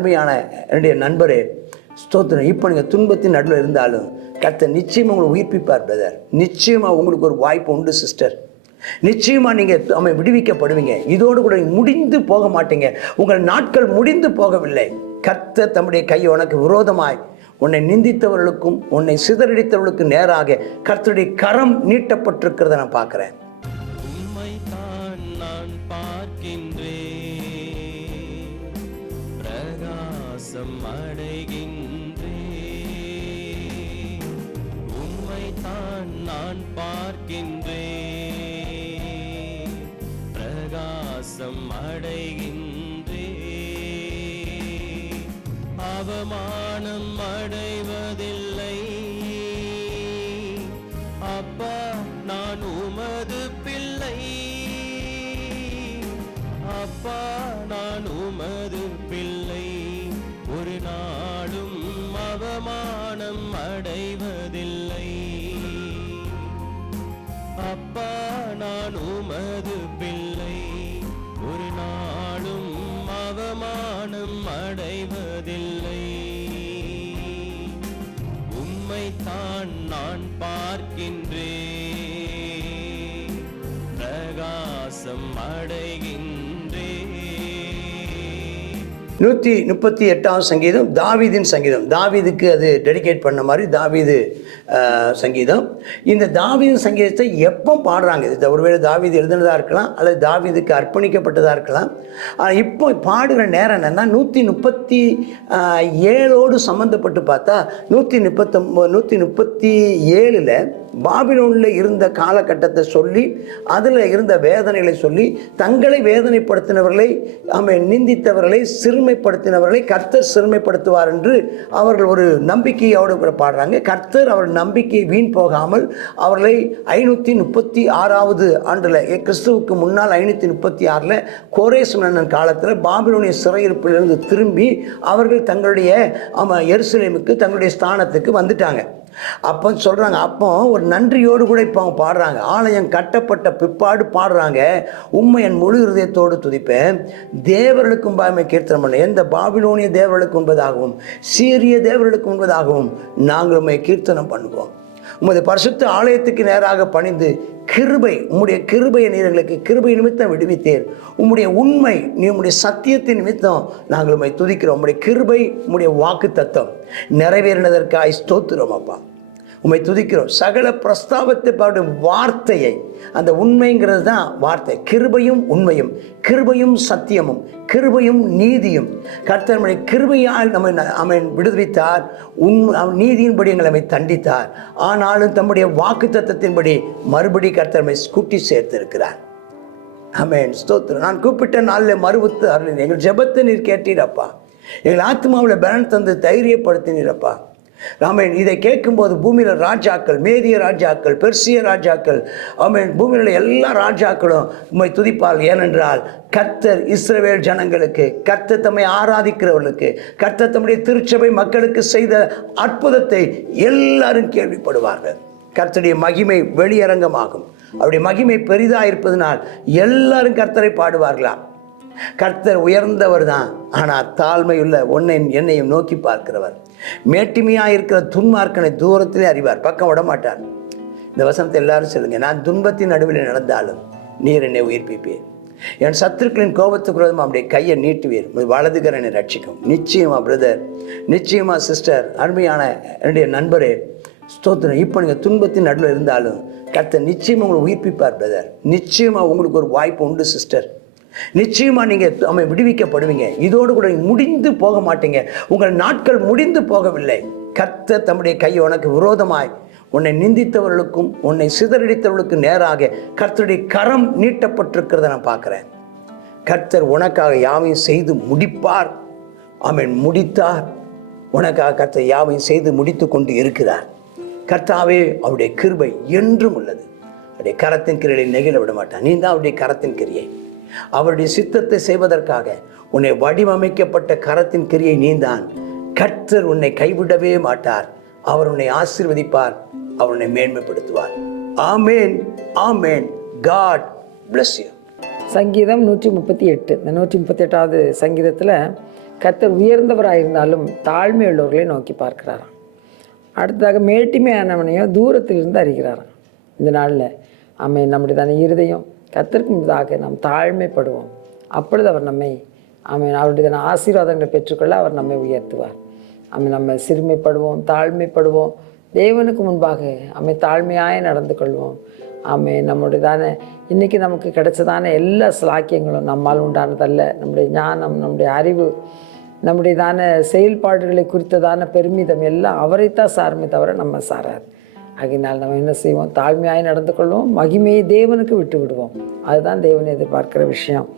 அருமையான என்னுடைய நண்பரே, ஸ்தோத்திரம். இப்போ நீங்கள் துன்பத்தின் நடுவில் இருந்தாலும் கர்த்தர் நிச்சயமாக உங்களை உயிர்ப்பிப்பார் பிரதர். நிச்சயமாக உங்களுக்கு ஒரு வாய்ப்பு உண்டு சிஸ்டர். நிச்சயமாக நீங்கள் விடுவிக்கப்படுவீங்க. இதோடு கூட முடிந்து போக மாட்டீங்க. உங்கள் நாட்கள் முடிந்து போகவில்லை. கர்த்தர் தம்முடைய கையை உனக்கு விரோதமாய் உன்னை நிந்தித்தவர்களுக்கும் உன்னை சிதறடித்தவர்களுக்கு நேராக கர்த்தருடைய கரம் நீட்டப்பட்டிருக்கிறத நான் பார்க்குறேன். நான் பார்க்கின்றேன், பிரகாசம் அடைகின்றேன், அவமானம் அடைவதில்லை. அப்பா நான் உமது பிள்ளை, அப்பா நான் உமது பிள்ளை, ஒரு நாளும் அவமானம் அடைவதில்லை. அப்பா நான் உமது பிள்ளை, ஒரு நாளும் அவமானம் அடைவதில்லை. உம்மைத்தான் நான் பார்க்கின்றேன், பிரகாசம் அடைகின்றேன். 138ஆம் சங்கீதம் தாவீதின் சங்கீதம். தாவீதுக்கு அது டெடிகேட் பண்ண மாதிரி தாவீது சங்கீதம். இந்த தாவீது சங்கீதத்தை எப்போ பாடுறாங்க? இது ஒருவேளை தாவீது எழுதுனதாக இருக்கலாம், அல்லது தாவீதுக்கு அர்ப்பணிக்கப்பட்டதாக இருக்கலாம். இப்போ பாடுகிற நேரம் என்னென்னா 137ஓடு சம்மந்தப்பட்டு பார்த்தா 137 பாபிலோனில் இருந்த காலகட்டத்தை சொல்லி, அதில் இருந்த வேதனைகளை சொல்லி, தங்களை வேதனைப்படுத்தினவர்களை நிந்தித்தவர்களை சிறுமைப்படுத்தினவர்களை கர்த்தர் சிறுமைப்படுத்துவார் என்று அவர்கள் ஒரு நம்பிக்கையோடு கூட பாடுறாங்க. கர்த்தர் அவர் நம்பிக்கையை வீண் போகாமல் அவர்களை 536வது ஆண்டில், கிறிஸ்துவுக்கு முன்னால் 536 கோரேஸ் மன்னன் காலத்தில் பாபிலோனிய சிறையிருப்பிலிருந்து திரும்பி அவர்கள் தங்களுடைய எருசலேமுக்கு தங்களுடைய ஸ்தானத்துக்கு வந்துட்டாங்க. அப்போ சொல்கிறாங்க, அப்போ ஒரு நன்றியோடு கூட இப்போ அவங்க பாடுறாங்க. ஆலயம் கட்டப்பட்ட பிற்பாடு பாடுறாங்க, உம்மை என் முழு இருதயத்தோடு துதிப்பேன், தேவர்களுக்கும் பாய்மை கீர்த்தனம் பண்ண, எந்த பாபிலோனிய தேவர்களுக்கு உண்பதாகவும் சீரிய தேவர்களுக்கு உண்பதாகவும் நாங்கள் உம்மை கீர்த்தனம் பண்ணுவோம். உமது பரிசுத்த ஆலயத்துக்கு நேராக பணிந்து கிருபை, உம்முடைய கிருபையை நீர் எங்களுக்கு கிருபை நிமித்தம் விடுவித்தீர். உம்முடைய உண்மை, நீ உம்முடைய சத்தியத்தின் நிமித்தம் நாங்கள் உம்மை துதிக்கிறோம். உம்முடைய கிருபை, உம்முடைய வாக்கு தத்தம் நிறைவேறினதற்காய் ஸ்தோத்திரம் அப்பா. உம்மை துதிக்கிறோம். சகல பிரஸ்தாபத்தை பாடும் வார்த்தையை, அந்த உண்மைங்கிறது தான் வார்த்தை. கிருபையும் உண்மையும், கிருபையும் சத்தியமும், கிருபையும் நீதியும். கர்த்தர் நம்முடைய கிருபையால் நம்மை விடுவித்தார், நீதியின்படி எங்களை நம்மை தண்டித்தார். ஆனாலும் தம்முடைய வாக்கு தத்தத்தின்படி மறுபடி கர்த்தர் நம்மை கூட்டி சேர்த்திருக்கிறார். ஆமென், ஸ்தோத்திரம். நான் கூப்பிட்ட நாளில் மறுவுத்து அருளினீர். எங்கள் ஜெபத்தை நீர் கேட்டீரப்பா. எங்கள் ஆத்மாவில் பலன் தந்து தைரியப்படுத்தினீரப்பா. ஆமென். இதை கேட்கும்போது பூமியில் ராஜாக்கள், மேதிய ராஜாக்கள், பெர்சிய ராஜாக்கள், ஆமென், பூமியில் எல்லா ராஜாக்களும் உம்மை துதிப்பார்கள். ஏனென்றால் கர்த்தர் இஸ்ரவேல் ஜனங்களுக்கு, கர்த்தர் தம்மை ஆராதிக்கிறவர்களுக்கு, கர்த்தர் தம்முடைய திருச்சபை மக்களுக்கு செய்த அற்புதத்தை எல்லாரும் கேள்விப்படுவார்கள். கர்த்தருடைய மகிமை வெளியரங்கமாகும். அவருடைய மகிமை பெரிதாக இருப்பதனால் எல்லாரும் கர்த்தரை பாடுவார்களாம். கர்த்தர் உயர்ந்தவர் தான், ஆனால் தாழ்மையுள்ள என்னையும் நோக்கி பார்க்கிறவர். மேட்டிமையாக இருக்கிற துன்மார்க்கனை தூரத்திலே அறிவார், பக்கம் விட மாட்டார். இந்த வசனத்தை எல்லாரும் சொல்லுங்க. நான் துன்பத்தின் நடுவில் நடந்தாலும் நீர் என்னை உயிர்ப்பிப்பீர். என் சத்துருக்களின் கோபத்துக்கு விரோதமாக அவருடைய கையை நீட்டுவீர், வலதுகரனை ரட்சிக்கும். நிச்சயமா பிரதர், நிச்சயமா சிஸ்டர், அருமையான என்னுடைய நண்பரே, ஸ்தோத்திரம். இப்போ நீங்கள் துன்பத்தின் நடுவில் இருந்தாலும் கர்த்தர் நிச்சயமாக உங்களை உயிர்ப்பிப்பார் பிரதர். நிச்சயமாக உங்களுக்கு ஒரு வாய்ப்பு உண்டு சிஸ்டர். நிச்சயமாக நீங்கள் விடுவிக்கப்படுவீங்க. இதோடு கூட முடிந்து போக மாட்டீங்க. உங்கள் நாட்கள் முடிந்து போகவில்லை. கர்த்தர் தம்முடைய கையை உனக்கு விரோதமாய் உன்னை நிந்தித்தவர்களுக்கும் உன்னை சிதறடித்தவர்களுக்கு நேராக கர்த்தருடைய கரம் நீட்டப்பட்டிருக்கிறத நான் பார்க்குறேன். கர்த்தர் உனக்காக யாவையும் செய்து முடிப்பார். ஆமென், முடித்தார். உனக்காக கர்த்தர் யாவையும் செய்து முடித்து கொண்டு இருக்கிறார். கர்த்தாவே, அவருடைய கிருபை என்றும் உள்ளது. அவருடைய கரத்தின் கிரியை நெகிழ விட மாட்டார். நீ தான் அவருடைய கரத்தின் கிரியை. அவருடைய சித்தத்தை செய்வதற்காக உன்னை வடிவமைக்கப்பட்ட கரத்தின் கிரியை நீந்தான். கர்த்தர் உன்னை கைவிடவே மாட்டார். அவர் உன்னை ஆசீர்வதிப்பார், அவர் உன்னை மேன்மைப்படுத்துவார். ஆமேன், ஆமேன். God bless you. சங்கீதம் 138. இந்த 138வது சங்கீதத்தில் கர்த்தர் உயர்ந்தவராயிருந்தாலும் தாழ்மை உள்ளவர்களை நோக்கி பார்க்கிறாராம். அடுத்ததாக மேட்டிமையானவனையோ தூரத்திலிருந்து அறிகிறாராம். இந்த நாளில் நம்முடைய தானே இருதயம் கர்த்தருக்கு முன்பதாக நாம் தாழ்மைப்படுவோம். அப்பொழுது அவர் நம்மை அவருடைய தான ஆசீர்வாதங்களை பெற்றுக்கொள்ள அவர் நம்மை உயர்த்துவார். நம்ம சிறுமைப்படுவோம், தாழ்மைப்படுவோம். தேவனுக்கு முன்பாக தாழ்மையாய் நடந்து கொள்வோம். நம்முடைய தானே இன்றைக்கி நமக்கு கிடைச்சதான எல்லா சிலாக்கியங்களும் நம்மால் உண்டானதல்ல. நம்முடைய ஞானம், நம்முடைய அறிவு, நம்முடைய தான செயல்பாடுகளை குறித்ததான பெருமிதம் எல்லாம் அவரைத்தான் சாருமே தவிர நம்ம சாராது. ஆகையினால் நம்ம என்ன செய்வோம்? தாழ்மையாய் நடந்து கொள்வோம், மகிமையை தேவனுக்கு விட்டு விடுவோம். அதுதான் தேவனை எதிர்பார்க்கிற விஷயம்.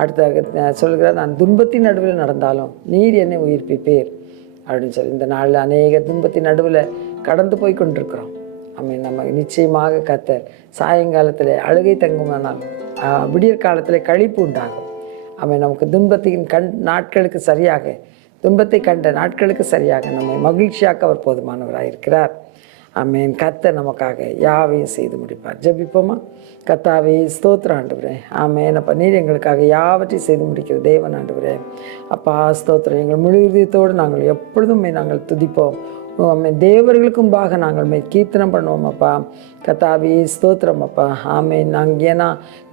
அடுத்த சொல்கிறார், நான் துன்பத்தின் நடுவில் நடந்தாலும் நீர் என்னை உயிர்ப்பிப்பீர் அப்படின்னு சொல்லி. இந்த நாளில் அநேக துன்பத்தின் நடுவில் கடந்து போய் கொண்டிருக்கிறோம். நம்ம நிச்சயமாக கர்த்தர் சாயங்காலத்தில் அழுகை தங்குமானால் விடியற் காலத்தில் களிப்பு உண்டாகும். நமக்கு துன்பத்தின் நாட்களுக்கு சரியாக, துன்பத்தை கண்ட நாட்களுக்கு சரியாக நம்மை மகிழ்ச்சியாக்க அவர் போதுமானவராக இருக்கிறார். கர்த்தர் நமக்காக யாவையும் செய்து முடிப்பார். ஜெபிப்போமா? கர்த்தாவே ஸ்தோத்திரம் ஆண்டவரே. அப்பா நீர் எங்களுக்காக யாவற்றையும் செய்து முடிக்கிற தேவன் ஆண்டவரே. அப்பா ஸ்தோத்திரம். எங்கள் முழு இதயத்தோடு நாங்கள் எப்பொழுதும் நாங்கள் துதிப்போம். தேவர்களுக்கு முன்பாக நாங்கள் கீர்த்தனம் பண்ணுவோம் அப்பா. கர்த்தாவே ஸ்தோத்திரம் அப்பா. நாங்கள் ஏன்னா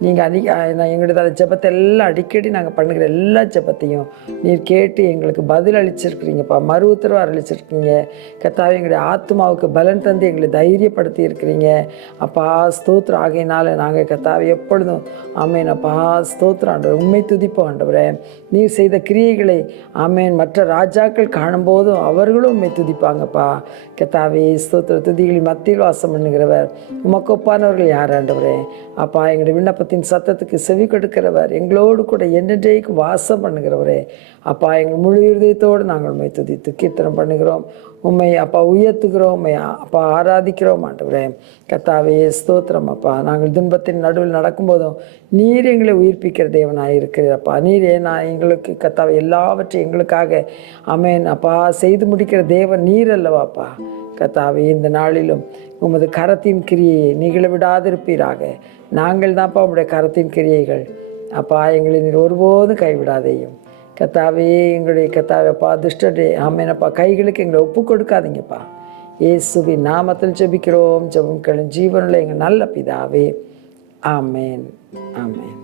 நீங்கள் எங்களுடைய ஜெபத்தை எல்லாம் அடிக்கடி நாங்கள் பண்ணுகிற எல்லா ஜெபத்தையும் நீர் கேட்டு எங்களுக்கு பதில் அளிச்சிருக்கிறீங்கப்பா, மறு உத்தரவு அளிச்சிருக்கீங்க. கர்த்தாவே எங்களுடைய ஆத்மாவுக்கு பலன் தந்து எங்களை தைரியப்படுத்தி இருக்கிறீங்க அப்பா. ஸ்தோத்திரம். ஆகையினால நாங்கள் கர்த்தாவே எப்பொழுதும் அப்பா ஸ்தோத்திரம் ஆண்டவர் உண்மை துதிப்போம் ஆண்டவரே. நீர் செய்த கிரியைகளை மற்ற ராஜாக்கள் காணும்போதும் அவர்களும் உண்மை துதிப்பாங்கப்பா. கர்த்தாவே ஸ்தோத்திர. துதிகளின் மத்தியில் வாசம் பண்ணுகிறவர், உமக்கு ஒப்பானவர்கள் யார் ஆண்டவரே? அப்பா எங்களுடைய விண்ணப்பத்தின் சத்தத்துக்கு செவி கொடுக்கிறவர், எங்களோடு கூட என்றென்றைக்கு வாசம் பண்ணுகிறவரே. அப்பா எங்கள் முழு இருதயத்தோடு நாங்கள் உண்மை துதித்து கீர்த்தனம் பண்ணுகிறோம், உண்மை அப்பா உயர்த்துகிறோம், உண்மை அப்பா ஆராதிக்கிறோம் ஆண்டவரே. கர்த்தாவே ஸ்தோத்திரம் அப்பா. நாங்கள் துன்பத்தின் நடுவில் நடக்கும்போதும் நீர் எங்களை உயிர்ப்பிக்கிற தேவனாக இருக்கிறப்பா. நீர் எங்களுக்கு கர்த்தாவே எல்லாவற்றையும் எங்களுக்காக அப்பா செய்து முடிக்கிற தேவன் நீர் அல்லவாப்பா. கர்த்தாவே இந்த நாளிலும் உமது கரத்தின் கிரியையை நிகழ விடாதிருப்பீராக. நாங்கள் தான்ப்பா உங்களுடைய கரத்தின் கிரியைகள் அப்பா. எங்களை நீர் ஒருபோதும் கைவிடாதேயும் கர்த்தாவே. எங்களுடைய கர்த்தாவே அப்பா துஷ்டரே அப்பா கைகளுக்கு எங்களை ஒப்பு கொடுக்காதீங்கப்பா. இயேசுவின் நாமத்தில் ஜெபிக்கிறோம். ஜெபம் கேளும் ஜீவனுள்ள எங்கள் நல்ல பிதாவே. ஆமேன். ஆமேன்.